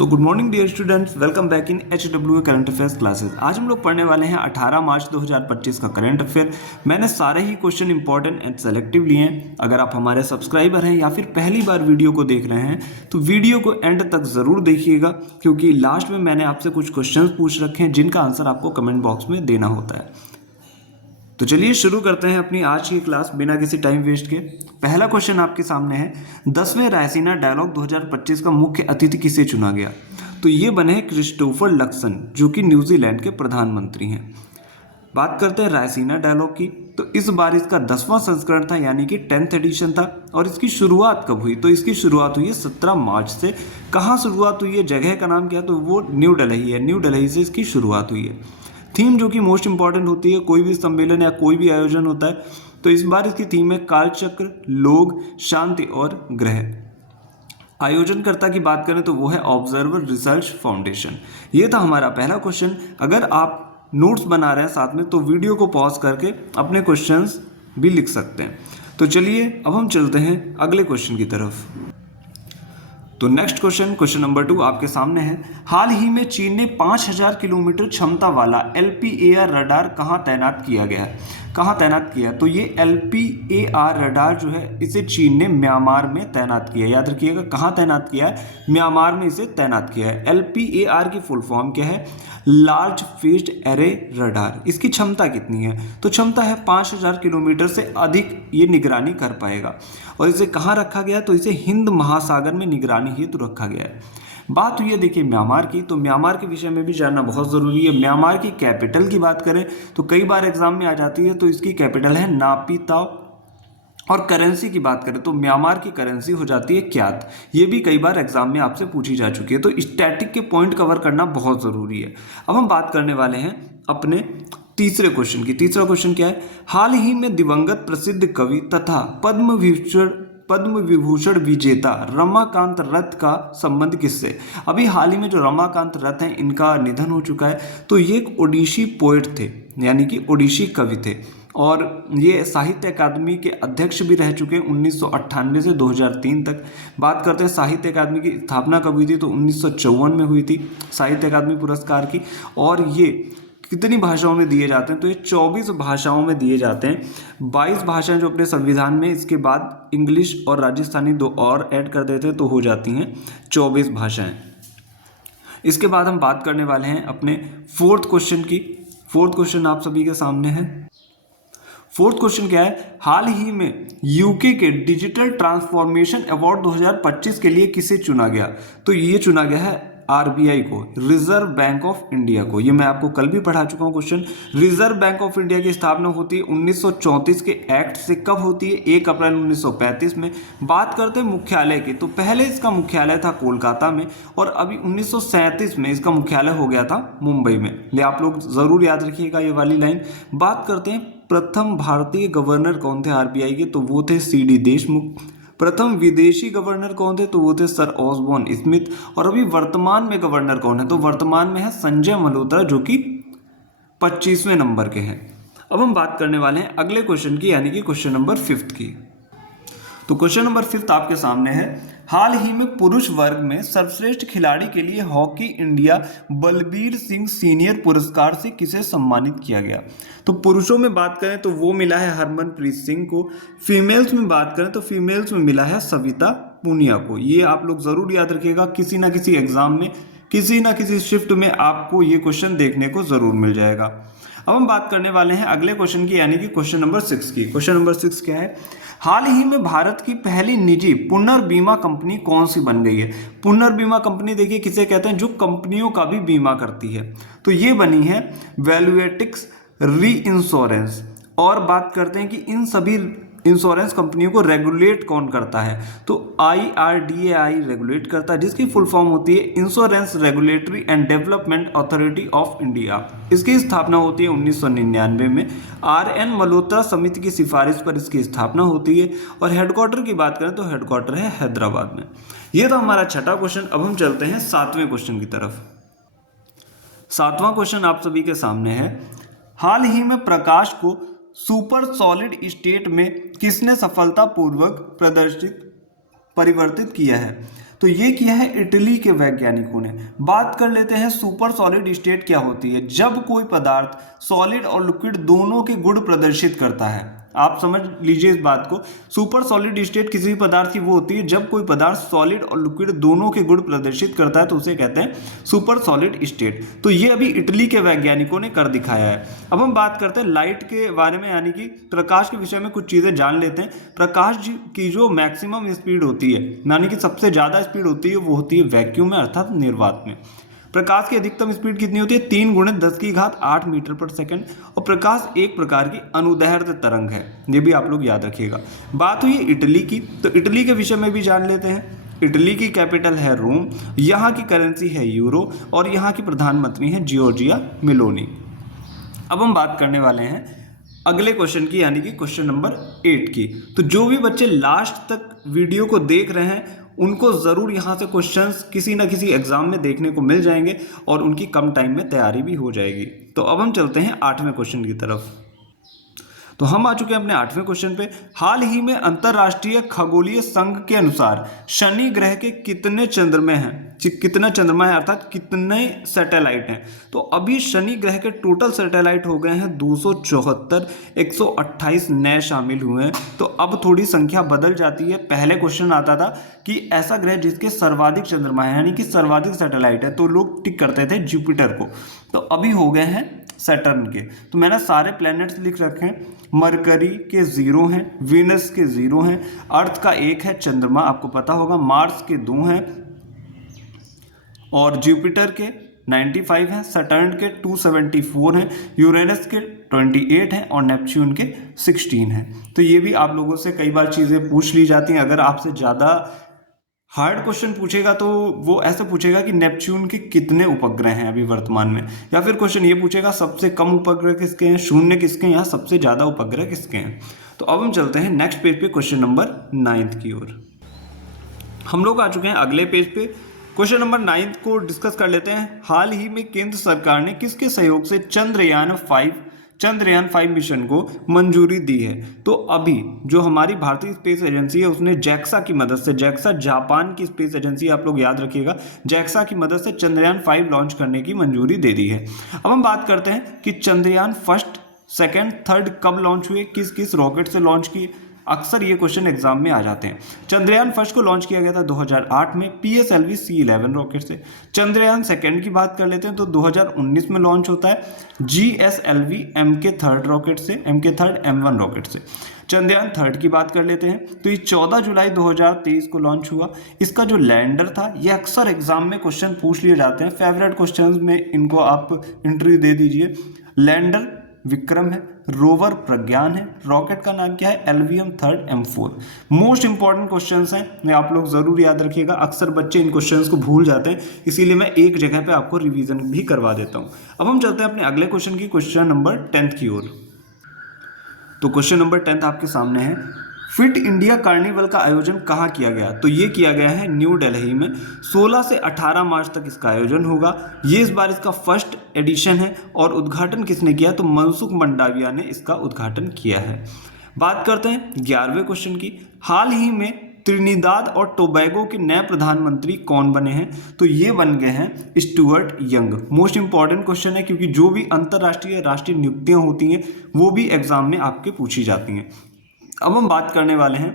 Good morning dear students, welcome back in HW current affairs classes. आज हम लोग पढ़ने वाले हैं 18 मार्च 2025 का करंट अफेयर। मैंने सारे ही क्वेश्चन इंपॉर्टेंट एंड सेलेक्टिव लिए हैं। अगर आप हमारे सब्सक्राइबर हैं या फिर पहली बार वीडियो को देख रहे हैं तो वीडियो को एंड तक ज़रूर देखिएगा, क्योंकि लास्ट में मैंने आपसे कुछ क्वेश्चन पूछ रखे हैं जिनका आंसर आपको कमेंट बॉक्स में देना होता है। तो चलिए शुरू करते हैं अपनी आज की क्लास बिना किसी टाइम वेस्ट के। पहला क्वेश्चन आपके सामने है, 10वें रायसीना डायलॉग 2025 का मुख्य अतिथि किसे चुना गया? तो ये बने हैं क्रिस्टोफर लक्सन, जो कि न्यूजीलैंड के प्रधानमंत्री हैं। बात करते हैं रायसीना डायलॉग की, तो इस बार इसका 10वां संस्करण था, यानी कि 10th एडिशन था। और इसकी शुरुआत कब हुई? तो इसकी शुरुआत हुई है 17 मार्च से। कहाँ शुरुआत हुई है, जगह का नाम क्या है? तो वो न्यू दिल्ली है। न्यू दिल्ली से इसकी शुरुआत हुई है। थीम जो कि मोस्ट इंपॉर्टेंट होती है, कोई भी सम्मेलन या कोई भी आयोजन होता है तो इस बार इसकी थीम है कालचक्र, लोग, शांति और ग्रह। आयोजनकर्ता की बात करें तो वो है ऑब्जर्वर रिसर्च फाउंडेशन। ये था हमारा पहला क्वेश्चन। अगर आप नोट्स बना रहे हैं साथ में तो वीडियो को पॉज करके अपने क्वेश्चंस भी लिख सकते हैं। तो चलिए अब हम चलते हैं अगले क्वेश्चन की तरफ। तो नेक्स्ट क्वेश्चन नंबर 2 आपके सामने है। हाल ही में चीन ने 5000 किलोमीटर क्षमता वाला LPAR रडार कहाँ तैनात किया गया है? कहाँ तैनात किया? तो ये LPAR रडार जो है इसे चीन ने म्यांमार में तैनात किया है। याद रखिएगा, कहाँ तैनात किया है? म्यांमार में इसे तैनात किया है। LPAR की फुल फॉर्म क्या है? Large phased array radar. इसकी क्षमता कितनी है? तो क्षमता है 5000 किलोमीटर से अधिक ये निगरानी कर पाएगा। और इसे कहाँ रखा गया? तो इसे हिंद महासागर में निगरानी हेतु रखा गया है। बात हुई है देखिए म्यांमार की, तो म्यांमार के विषय में भी जानना बहुत ज़रूरी है। म्यांमार की कैपिटल की बात करें तो कई बार एग्जाम में आ जाती है, तो इसकी कैपिटल है नापीताव। और करेंसी की बात करें तो म्यांमार की करेंसी हो जाती है क्यात। ये भी कई बार एग्जाम में आपसे पूछी जा चुकी है, तो स्टैटिक के पॉइंट कवर करना बहुत ज़रूरी है। अब हम बात करने वाले हैं अपने तीसरे क्वेश्चन की। तीसरा क्वेश्चन क्या है? हाल ही में दिवंगत प्रसिद्ध कवि तथा पद्म विभूषण विजेता रमाकांत रथ का संबंध किससे? अभी हाल ही में जो रमाकांत रथ हैं इनका निधन हो चुका है। तो ये एक ओडिशी पोएट थे, यानी कि ओडिशी कवि थे। और ये साहित्य अकादमी के अध्यक्ष भी रह चुके हैं 1998 से 2003 तक। बात करते हैं साहित्य अकादमी की स्थापना कब हुई थी? तो 1954 में हुई थी साहित्य अकादमी पुरस्कार की। और ये कितनी भाषाओं में दिए जाते हैं? तो ये 24 भाषाओं में दिए जाते हैं। 22 भाषाएं जो अपने संविधान में, इसके बाद इंग्लिश और राजस्थानी 2 और ऐड कर देते हैं तो हो जाती हैं 24 भाषाएं। इसके बाद हम बात करने वाले हैं अपने फोर्थ क्वेश्चन की। फोर्थ क्वेश्चन आप सभी के सामने है। फोर्थ क्वेश्चन क्या है? हाल ही में यूके के डिजिटल ट्रांसफॉर्मेशन अवार्ड 2025 के लिए किसे चुना गया? तो ये चुना गया है RBI को, रिजर्व बैंक ऑफ इंडिया को। ये मैं आपको कल भी पढ़ा चुका हूँ question. Reserve bank of India की स्थापना होती है 1934 के एक्ट से। कब होती है? 1 अप्रैल 1935 में। बात करते हैं मुख्यालय की, तो पहले इसका मुख्यालय था कोलकाता में और अभी 1937 में इसका मुख्यालय हो गया था मुंबई में। ये आप लोग ज़रूर याद रखिएगा ये वाली लाइन। बात करते हैं प्रथम भारतीय गवर्नर कौन थे RBI के? तो वो थे CD देशमुख। प्रथम विदेशी गवर्नर कौन थे? तो वो थे सर ऑसबॉर्न स्मिथ। और अभी वर्तमान में गवर्नर कौन है? तो वर्तमान में है संजय मल्होत्रा, जो कि 25वें नंबर के हैं। अब हम बात करने वाले हैं अगले क्वेश्चन की, यानी कि क्वेश्चन नंबर 5 की। तो क्वेश्चन नंबर 5 आपके सामने है। हाल ही में पुरुष वर्ग में सर्वश्रेष्ठ खिलाड़ी के लिए hockey India Balbir Singh senior पुरस्कार से किसे सम्मानित किया गया? तो पुरुषों में बात करें तो वो मिला है हरमनप्रीत सिंह को। फीमेल्स में बात करें तो फीमेल्स में मिला है सविता पूनिया को। ये आप लोग जरूर याद रखिएगा, किसी ना किसी एग्जाम में, किसी ना किसी शिफ्ट में आपको ये क्वेश्चन देखने को जरूर मिल जाएगा। अब हम बात करने वाले हैं अगले क्वेश्चन की, यानी कि क्वेश्चन नंबर 6 की। क्वेश्चन नंबर 6 क्या है? हाल ही में भारत की पहली निजी पुनर्बीमा कंपनी कौन सी बन गई है? पुनर्बीमा कंपनी देखिए किसे कहते हैं? जो कंपनियों का भी बीमा करती है। तो ये बनी है वैल्यूएटिक्स री इंश्योरेंस। और बात करते हैं कि इन सभी इंश्योरेंस कंपनियों को रेगुलेट कौन करता है? तो IRDAI रेगुलेट करता है, जिसकी फुल फॉर्म होती है insurance regulatory and development authority of India. इसकी स्थापना होती है 1999 में। RN मल्होत्रा समिति की सिफारिश पर इसकी स्थापना होती है। और हेडक्वार्टर की बात करें तो हेडक्वार्टर है हैदराबाद में। यह था हमारा छठा क्वेश्चन। अब हम चलते हैं 7वें क्वेश्चन की तरफ। 7वां क्वेश्चन आप सभी के सामने है। हाल ही में प्रकाश को सुपर सॉलिड स्टेट में किसने सफलतापूर्वक परिवर्तित किया है? तो ये किया है इटली के वैज्ञानिकों ने। बात कर लेते हैं सुपर सॉलिड स्टेट क्या होती है। जब कोई पदार्थ सॉलिड और लिक्विड दोनों के गुण प्रदर्शित करता है, आप समझ लीजिए इस बात को। सुपर सॉलिड स्टेट किसी भी पदार्थ की वो होती है जब कोई पदार्थ सॉलिड और लिक्विड दोनों के गुण प्रदर्शित करता है, तो उसे कहते हैं सुपर सॉलिड स्टेट। तो ये अभी इटली के वैज्ञानिकों ने कर दिखाया है। अब हम बात करते हैं लाइट के बारे में, यानी कि प्रकाश के विषय में कुछ चीजें जान लेते हैं। प्रकाश की जो मैक्सिमम स्पीड होती है, यानी कि सबसे ज्यादा स्पीड होती है, वो होती है वैक्यूम में, अर्थात निर्वात में। प्रकाश की अधिकतम स्पीड कितनी होती है? 3 × 10⁸ मीटर पर सेकंड। और प्रकाश एक प्रकार की अनुदैर्ध्य तरंग है, ये भी आप लोग याद रखिएगा। बात हुई इटली की, तो इटली के विषय में भी जान लेते हैं। इटली की कैपिटल है रोम, यहाँ की करेंसी है यूरो और यहाँ की प्रधानमंत्री है जियोर्जिया मेलोनी। अब हम बात करने वाले हैं अगले क्वेश्चन की, यानी कि क्वेश्चन नंबर 8 की। तो जो भी बच्चे लास्ट तक वीडियो को देख रहे हैं उनको ज़रूर यहाँ से क्वेश्चंस किसी ना किसी एग्जाम में देखने को मिल जाएंगे और उनकी कम टाइम में तैयारी भी हो जाएगी। तो अब हम चलते हैं 8वें क्वेश्चन की तरफ। तो हम आ चुके हैं अपने 8वें क्वेश्चन पे। हाल ही में अंतरराष्ट्रीय खगोलीय संघ के अनुसार शनि ग्रह के कितने चंद्रमा हैं, कितना चंद्रमा है अर्थात कितने सैटेलाइट हैं। तो अभी शनि ग्रह के टोटल सैटेलाइट हो गए हैं 274, 128 नए शामिल हुए हैं। तो अब थोड़ी संख्या बदल जाती है। पहले क्वेश्चन आता था कि ऐसा ग्रह जिसके सर्वाधिक चंद्रमा है, यानी कि सर्वाधिक सैटेलाइट है, तो लोग टिक करते थे जुपिटर को। तो अभी हो गए हैं सैटर्न के। तो मैंने सारे प्लैनेट्स लिख रखे हैं। मरकरी के 0 हैं, वीनस के 0 हैं, अर्थ का 1 है चंद्रमा, आपको पता होगा, मार्स के 2 हैं और जुपिटर के 95 हैं, सैटर्न के 274 हैं, यूरेनस के 28 हैं और नेपच्यून के 16 हैं। तो ये भी आप लोगों से कई बार चीज़ें पूछ ली जाती हैं। अगर आपसे ज़्यादा हार्ड क्वेश्चन पूछेगा तो वो ऐसे पूछेगा कि नेपच्यून के कितने उपग्रह हैं अभी वर्तमान में, या फिर क्वेश्चन ये पूछेगा सबसे कम उपग्रह किसके हैं, 0 किसके हैं, या सबसे ज़्यादा उपग्रह किसके हैं। तो अब हम चलते हैं नेक्स्ट पेज पे, क्वेश्चन नंबर 9 की ओर। हम लोग आ चुके हैं अगले पेज पे। क्वेश्चन नंबर 9 को डिस्कस कर लेते हैं। हाल ही में केंद्र सरकार ने किसके सहयोग से चंद्रयान 5 मिशन को मंजूरी दी है। तो अभी जो हमारी भारतीय स्पेस एजेंसी है उसने जैक्सा की मदद से, जैक्सा जापान की स्पेस एजेंसी, आप लोग याद रखिएगा, जैक्सा की मदद से चंद्रयान 5 लॉन्च करने की मंजूरी दे दी है। अब हम बात करते हैं कि चंद्रयान 1, 2, 3 कब लॉन्च हुए, किस किस रॉकेट से लॉन्च किए। अक्सर ये क्वेश्चन एग्जाम में आ जाते हैं। चंद्रयान 1 को लॉन्च किया गया था 2008 में PSLV C11 रॉकेट से। चंद्रयान 2 की बात कर लेते हैं तो 2019 में लॉन्च होता है GSLV MK3 रॉकेट से, MK3 M1 रॉकेट से। चंद्रयान 3 की बात कर लेते हैं तो ये 14 जुलाई 2023 को लॉन्च हुआ। इसका जो लैंडर था, ये अक्सर एग्जाम में क्वेश्चन पूछ लिए जाते हैं, फेवरेट क्वेश्चन में इनको आप इंटरव्यू दे दीजिए। लैंडर विक्रम है, रोवर प्रज्ञान है, रॉकेट का नाम क्या है, LVM 3 M4। Most important questions हैं, ये आप लोग जरूर याद रखिएगा। अक्सर बच्चे इन क्वेश्चंस को भूल जाते हैं, इसीलिए मैं एक जगह पे आपको रिवीजन भी करवा देता हूं। अब हम चलते हैं अपने अगले क्वेश्चन की, क्वेश्चन नंबर 10 की ओर। तो क्वेश्चन नंबर 10 आपके सामने है, फिट इंडिया कार्निवल का आयोजन कहाँ किया गया। तो ये किया गया है न्यू दिल्ली में। 16 से 18 मार्च तक इसका आयोजन होगा। ये इस बार इसका फर्स्ट एडिशन है और उद्घाटन किसने किया, तो मनसुख मंडाविया ने इसका उद्घाटन किया है। बात करते हैं 11वें क्वेश्चन की। हाल ही में त्रिनिदाद और टोबैगो के नए प्रधानमंत्री कौन बने हैं। तो ये बन गए हैं Stuart young. Most important question है क्योंकि जो भी अंतर्राष्ट्रीय राष्ट्रीय नियुक्तियां होती हैं वो भी एग्जाम में आपके पूछी जाती हैं। अब हम बात करने वाले हैं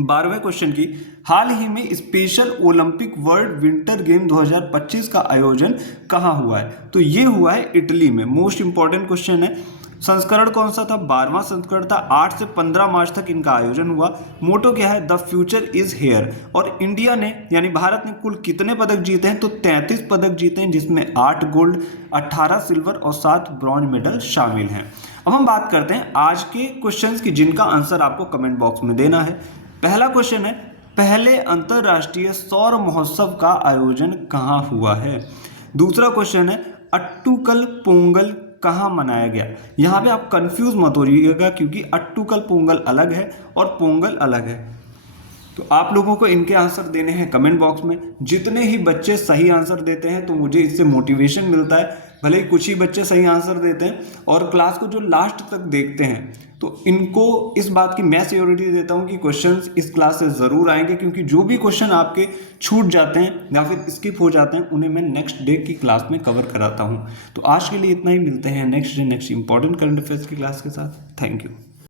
12वें क्वेश्चन की। हाल ही में special Olympic world winter game 2025 का आयोजन कहाँ हुआ है। तो ये हुआ है इटली में। मोस्ट इंपॉर्टेंट क्वेश्चन है। संस्करण कौन सा था, 12वां संस्करण था। 8 से 15 मार्च तक इनका आयोजन हुआ। मोटो क्या है, द फ्यूचर इज हेयर। और इंडिया ने यानी भारत ने कुल कितने पदक जीते हैं, तो 33 पदक जीते हैं, जिसमें 8 गोल्ड, 18 सिल्वर और 7 ब्रॉन्ज मेडल शामिल हैं। अब हम बात करते हैं आज के क्वेश्चंस की, जिनका आंसर आपको कमेंट बॉक्स में देना है। पहला क्वेश्चन है, पहले अंतरराष्ट्रीय सौर महोत्सव का आयोजन कहाँ हुआ है। दूसरा क्वेश्चन है, अट्टुकल पोंगल कहाँ मनाया गया। यहाँ पे आप कंफ्यूज मत होइएगा क्योंकि अट्टुकल पोंगल अलग है और पोंगल अलग है। तो आप लोगों को इनके आंसर देने हैं कमेंट बॉक्स में। जितने ही बच्चे सही आंसर देते हैं तो मुझे इससे मोटिवेशन मिलता है, भले ही कुछ ही बच्चे सही आंसर देते हैं और क्लास को जो लास्ट तक देखते हैं तो इनको इस बात की मैं श्योरिटी देता हूं कि क्वेश्चंस इस क्लास से ज़रूर आएंगे, क्योंकि जो भी क्वेश्चन आपके छूट जाते हैं या फिर स्किप हो जाते हैं उन्हें मैं नेक्स्ट डे की क्लास में कवर कराता हूं। तो आज के लिए इतना ही, मिलते हैं next day next important current affairs की क्लास के साथ। Thank you.